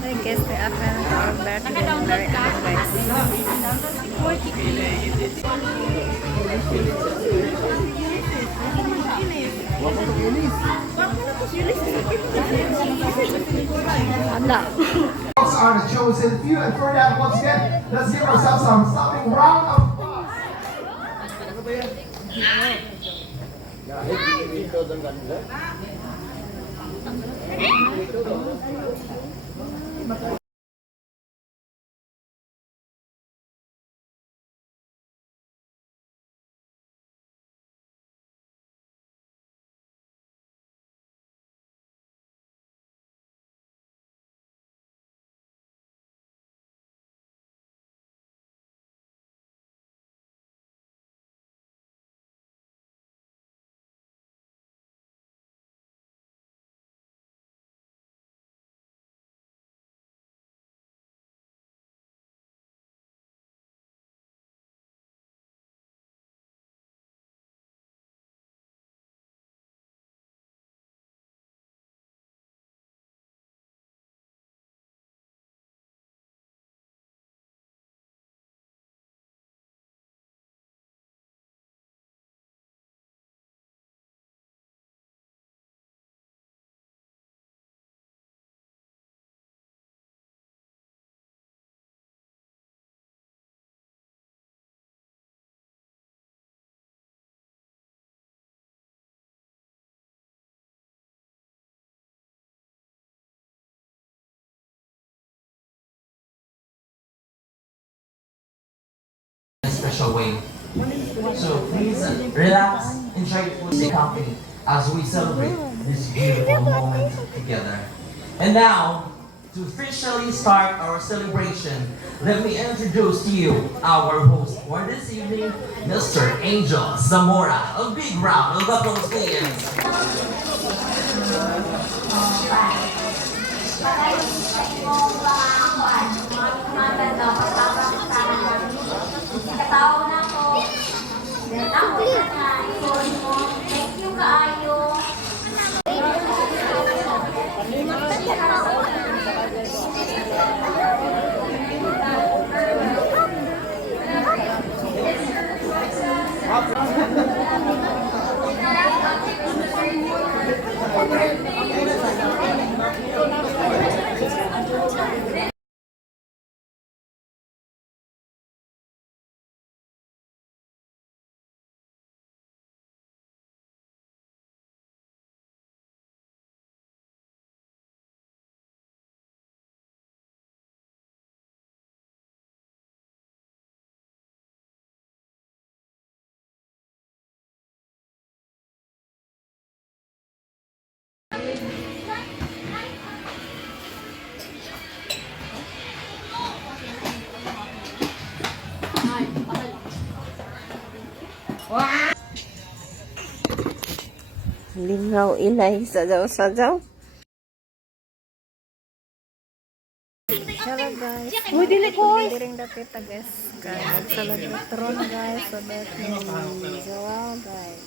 I guess the appen or better than very guys. Are the chosen few, and for that, once again, let's give ourselves some stopping round of applause. Special way. So please relax, enjoy the food company as we celebrate this beautiful moment together. And now, to officially start our celebration, let me introduce to you our host for this evening, Mr. Angel Zamora. A big round of applause, please. Tao na ko. Ako na nga. Sorry mo. Thank you kaayo. Lingaw ilay, sajaw-sajaw. Hello guys. Uy, dili ko. Diring dati ta guys. Kaya nagsalagitron guys. So that means wow guys.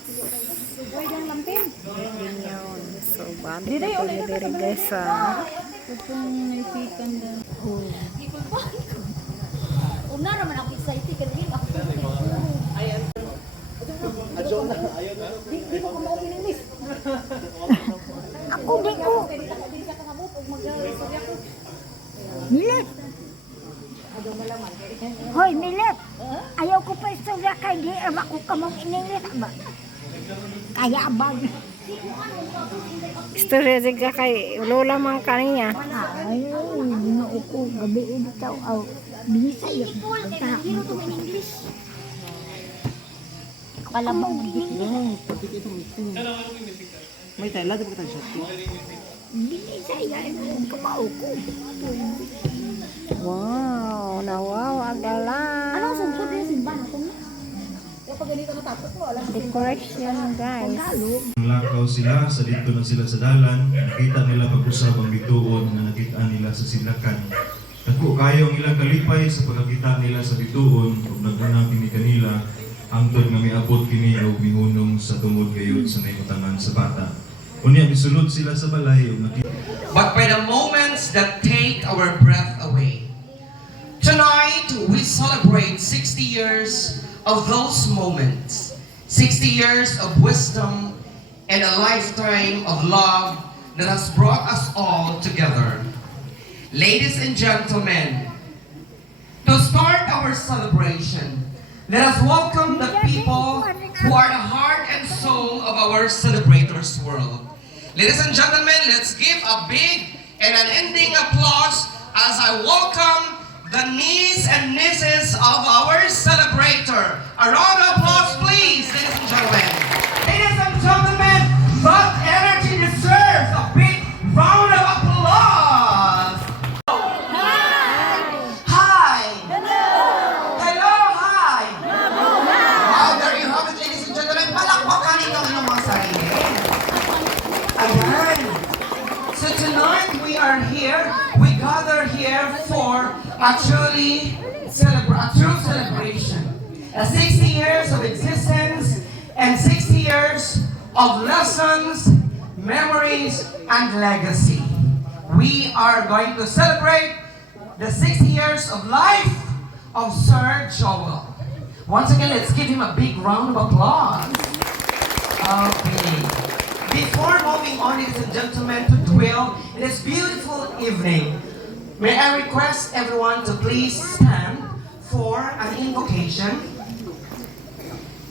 Uy, lang lampin. Lingaw. So balik ito ni diri guys sa Kung naisikan din. Una naman ako excited kanina. Ako ayan. Adyo na. Di ko ma-open English. Ako di ko. Dili ka kamot og mag-istorya ko. Milet! Hoy, Milet! Ayaw ko pa istorya kay di ako kamong iningit ba? Kaya abag. istorya din ka kay lola man kaniya. Ay, ginoo ko gabi ito. Aw, binisa yun. Zero to in English. Kalabang May tela, di ba kita shot? binisa yan. Kamao ko. Wow, na wow agalan. Ano ang sungkot yung simbahan ako na? Kapag ganito natapos mo, alam Decoration guys. Lakaw sila, sa dito na sila sa dalan, nakita nila pag-usab ang bituon na nakita nila sa silakan. Dako kayo ang ilang kalipay sa pagkakita nila sa bituon, ug naghanap kini kanila, hangtod nga miabot kini og mihunong sa tungod gayud sa naiutangan sa bata. Unya misulod sila sa balay ug nakita. But by the moments that take a our breath away. Tonight, we celebrate 60 years of those moments, 60 years of wisdom and a lifetime of love that has brought us all together. Ladies and gentlemen, to start our celebration, let us welcome the people who are the heart and soul of our celebrators world. Ladies and gentlemen, let's give a big and an ending applause as I welcome the niece and nieces of our celebrator. A round of applause, please, ladies and gentlemen. Ladies and gentlemen, that energy deserves a big round of applause. Hi. Hello, hi. Wow, there you have it, ladies and gentlemen. Palakpakan ninyo ang inyong mga sarili. Ayan. So tonight we are here, we gather here for a true celebration. 60 years of existence and 60 years of lessons, memories, and legacy. We are going to celebrate the 60 years of life of Sir Joel. Once again, let's give him a big round of applause. Okay. Before moving on, ladies and gentlemen, to dwell in this beautiful evening, may I request everyone to please stand for an invocation.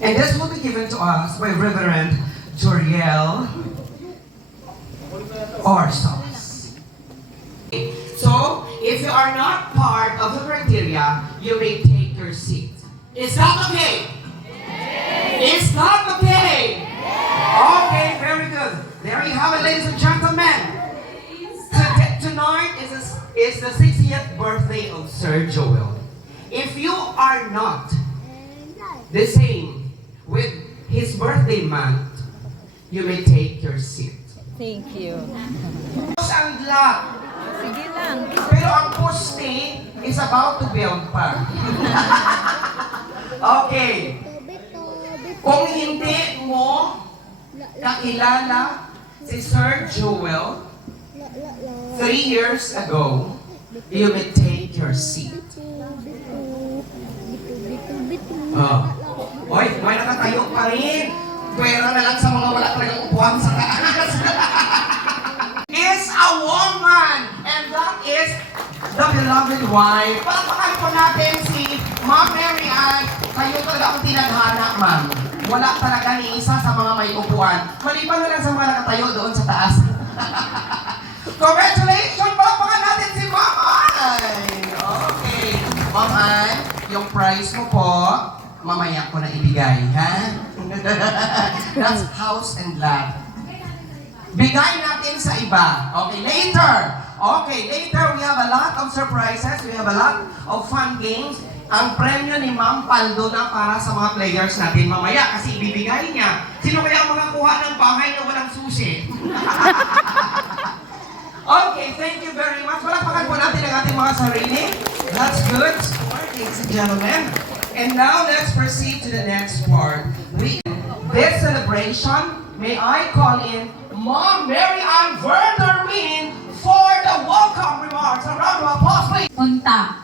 And this will be given to us by Reverend Joriel Orsos. So, if you are not part of the criteria, you may take your seat. Is that okay? Is that okay? Okay, very good. There you have it, ladies and gentlemen. Tonight is the 60th birthday of Sir Joel. If you are not the same with his birthday month, you may take your seat. Thank you. Ang lahat. Sige lang. Pero ang poste is about to build pa. Okay. Kung hindi mo kakilala si Sir Joel 3 years ago, you may take your seat. Oy, may nakatayo pa rin. Pwera na lang sa mga wala talagang upuan sa taas. Is a woman, and that is the beloved wife. Palakpakan po natin si Ma'am Mary Ann. Kayo talaga ang tinadhana, ma'am. Wala talaga ni isa sa mga may upuan. Maliban na lang sa mga nakatayo doon sa taas. Congratulations! Palakpakan natin si Ma'am Ann! Okay. Ma'am Ann, yung prize mo po, mamaya ko na ibigay, ha? That's house and lot. Bigay natin sa iba. Okay, later. Okay, later we have a lot of surprises. We have a lot of fun games. Ang premyo ni Ma'am Paldo na para sa mga players natin mamaya kasi ibibigay niya. Sino kaya ang makakuha ng bahay na walang susi? Okay, thank you very much. Palakpakan po natin ang ating mga sarili. That's good. Ladies and gentlemen. And now let's proceed to the next part. This celebration, may I call in Mom Mary Ann Verdermin for the welcome remarks. A round of applause, please. Punta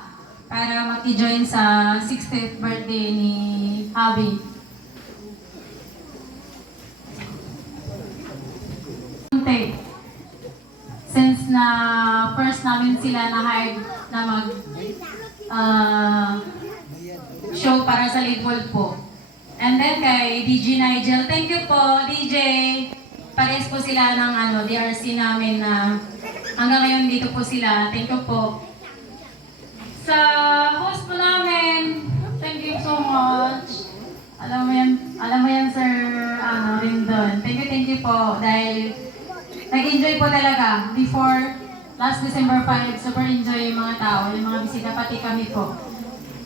para maki-join sa 60th birthday ni Javi. Since na first namin sila na-hire na mag show para sa Lidwell po. And then kay DJ Nigel, thank you po, DJ. Pares po sila ng DRC namin na hanggang ngayon dito po sila. Thank you po. Sa host po namin, thank you so much. Alam mo yan Sir Rindon. Thank you po dahil nag-enjoy po talaga. Before last December 5, super enjoy yung mga tao, yung mga bisita, pati kami po.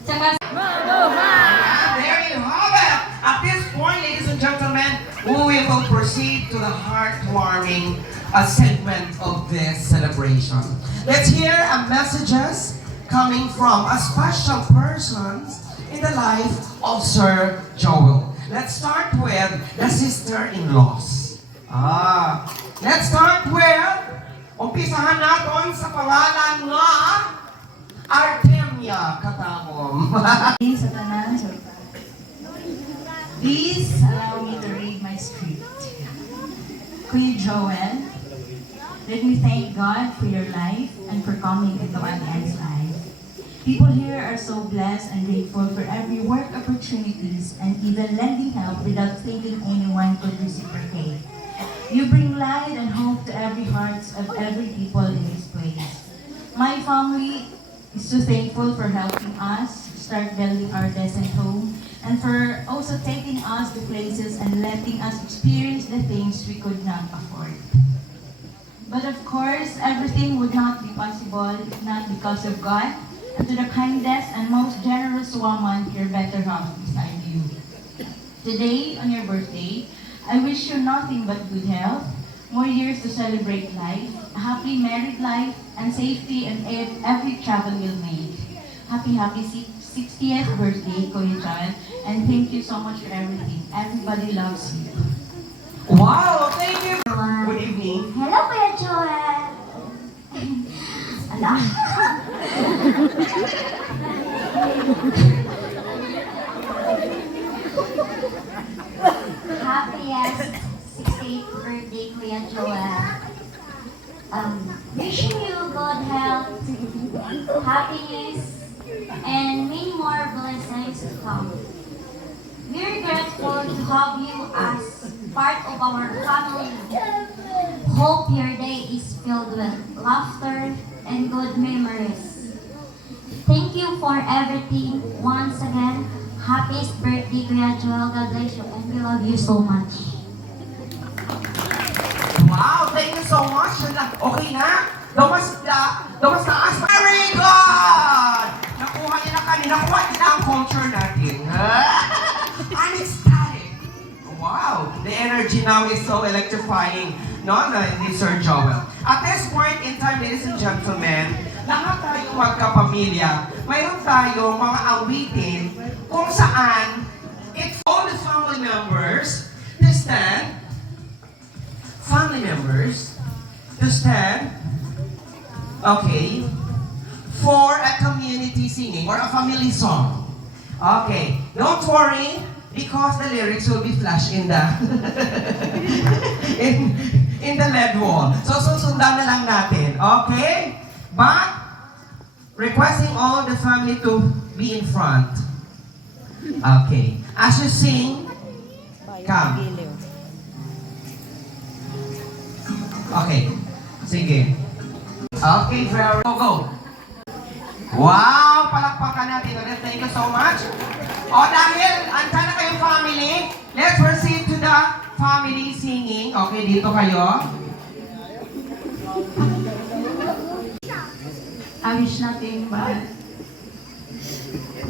Tsaka There you have it. At this point, ladies and gentlemen, we will proceed to the heartwarming segment of this celebration. Let's hear messages coming from a special persons in the life of Sir Joel. Let's start with the sister-in-laws. Let's start with, umpisahan natin sa pangalan nga Sa tanan, so please allow me to read my script. Kuya Joel, let me thank God for your life and for coming into Anne's life. People here are so blessed and grateful for every work opportunities and even lending help without thinking anyone could reciprocate. You bring light and hope to every hearts of every people in this place. My family is so thankful for helping us start building our destined home and for also taking us to places and letting us experience the things we could not afford. But of course, everything would not be possible if not because of God and to the kindest and most generous woman, your better half beside you. Today, on your birthday, I wish you nothing but good health, more years to celebrate life, a happily married life, and safety in every travel you'll make. Happy 60th birthday, Kuya John, and thank you so much for everything. Everybody loves you. Wow, thank you. Good evening. Hello, Kuya Joel. Ala. Happiest 68th birthday, Kuya Joel. Wishing you good health, happiness, and many more blessings to come. We're grateful to have you as part of our family. Hope your day is filled with laughter and good memories. Thank you for everything. Once again, happiest birthday, Kuya Joel. God bless you, and we love you so much. Wow, thank you so much. Okay na? Dumas taas. Very good! Nakuha niya na kanina. Nakuha niya na ang culture natin. And it's static. Wow, the energy now is so electrifying. No, ni Sir Joel. At this point in time, ladies and gentlemen, lahat tayo magkapamilya, mayroon tayong mga awitin kung saan it's all the family members to stand. Family members to stand, okay, for a community singing or a family song. Okay, don't worry because the lyrics will be flashed in the in the LED wall. So susundan na lang natin, okay? But requesting all the family to be in front. Okay, as you sing, come. Okay. Sige. Okay, very go. Wow! Palakpakan natin ulit. Thank you so much. O dahil anta na kayong family, let's proceed to the family singing. Okay, dito kayo. I wish nothing but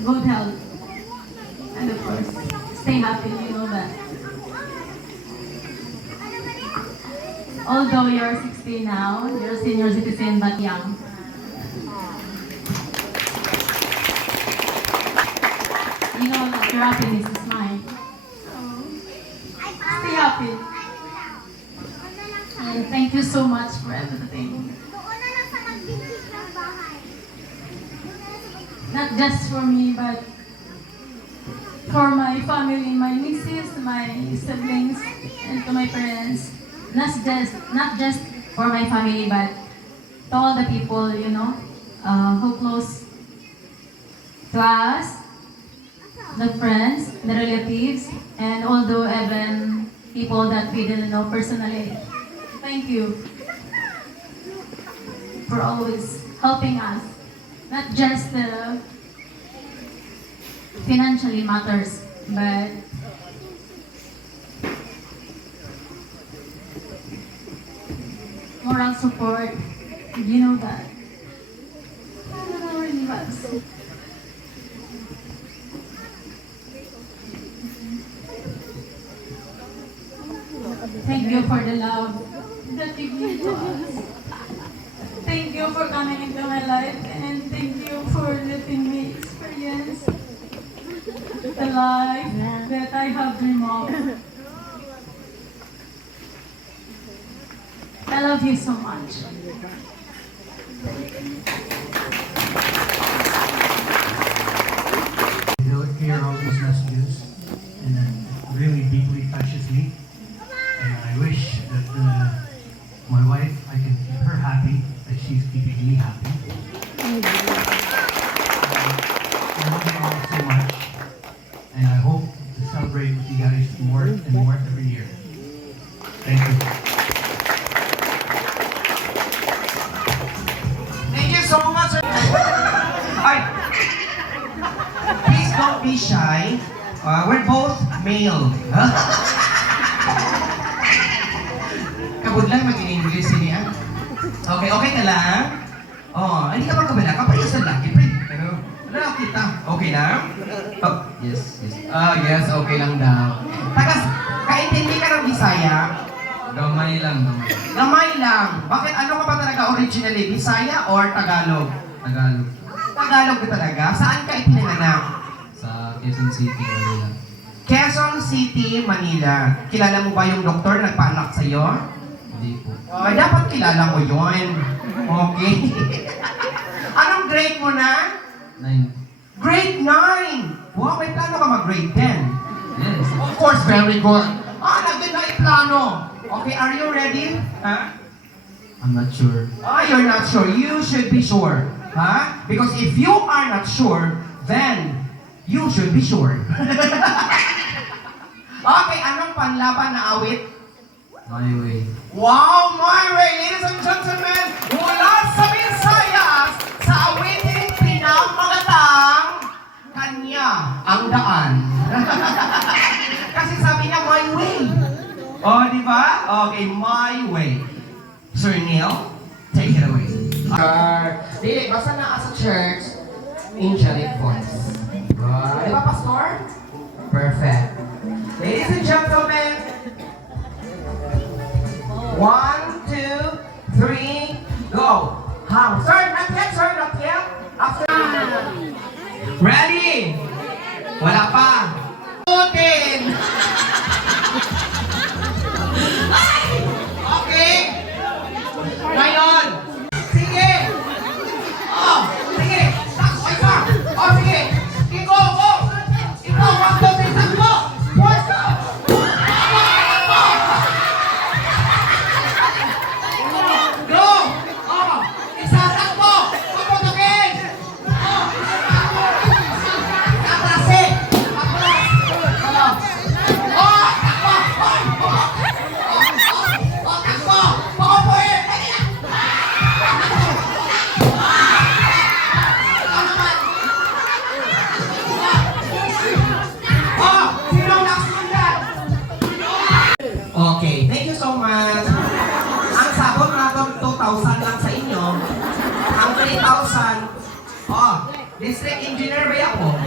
good health. And of course, stay happy, you know that. Although you're 60 now, you're a senior citizen but young. You know that your happiness is mine. Stay happy. And thank you so much for everything. Not just for me, but for my family, my nieces, my siblings, and to my parents. Not just for my family, but to all the people, you know, who close to us, the friends, the relatives, and although even people that we didn't know personally. Thank you for always helping us, not just financially matters, but moral support, you know that. Really much. Thank you for the love that you give to us. Thank you for coming into my life, and thank you for letting me experience the life that I have dreamed of. I love you so much. happy. I love you all so much. And I hope to celebrate with you guys more and more every year. Thank you. Thank you so much. Ay, please don't be shy. We're both male. Kabudlan mag-English niya. Okay, okay ka lang? Oh, hindi ka magkabala. Kapayasan lagi, pre. Pero, wala kita. Okay lang? Oh, yes, yes. Yes, okay lang daw. Tagas, kaintindi ka ng Bisaya? Gamay lang, gamay. Gamay lang. Bakit ano ka ba talaga originally? Bisaya or Tagalog? Tagalog. Tagalog ka talaga? Saan ka ipinanganak? Sa Quezon City, Manila. Quezon City, Manila. Kilala mo ba yung doktor na nagpaanak sa'yo? Hindi po. Dapat kilala mo yun. Okay. Anong grade mo na? 9. Grade 9! Wow, may plano ka mag-grade 10? Yes. Of course, very good. Nandun na yung plano. Okay, are you ready? Huh? I'm not sure. You're not sure. You should be sure. Huh? Because if you are not sure, then you should be sure. Okay, anong panlaban na awit? My Way. Wow, My Way! Ladies and gentlemen, mula sa Visayas, sa awiting pinamagatang kanya ang daan. Kasi sabi niya, My Way. Oh, di ba? Okay, My Way. Sir Neil, take it away. Dili, basta na sa church, angelic voice. Di ba, Pastor? Perfect. Ladies and gentlemen, 1, 2, 3, go. How? Sir, not yet, sir, not yet. After. Ready? Wala pa. Putin! Okay. Ngayon. Sige. Oh, sige. Takbo isa. Oh, sige. Iko, go. Iko, 1, 2, 3, takbo. Watch out. Go. Oh, isa, takbo. Paputukin. Oh, atrase. Atras. Oh, takbo. Oh, takbo. Paupuin. Okay, thank you so much. Ang sabon na 2,000 lang sa inyo. Ang 3,000. District engineer ba ako?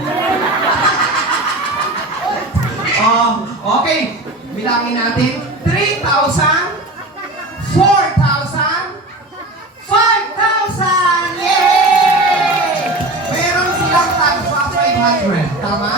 Okay. Bilangin natin. 3,000, 4,000, 5,000! Yay! Meron silang tagpa 500. Tama?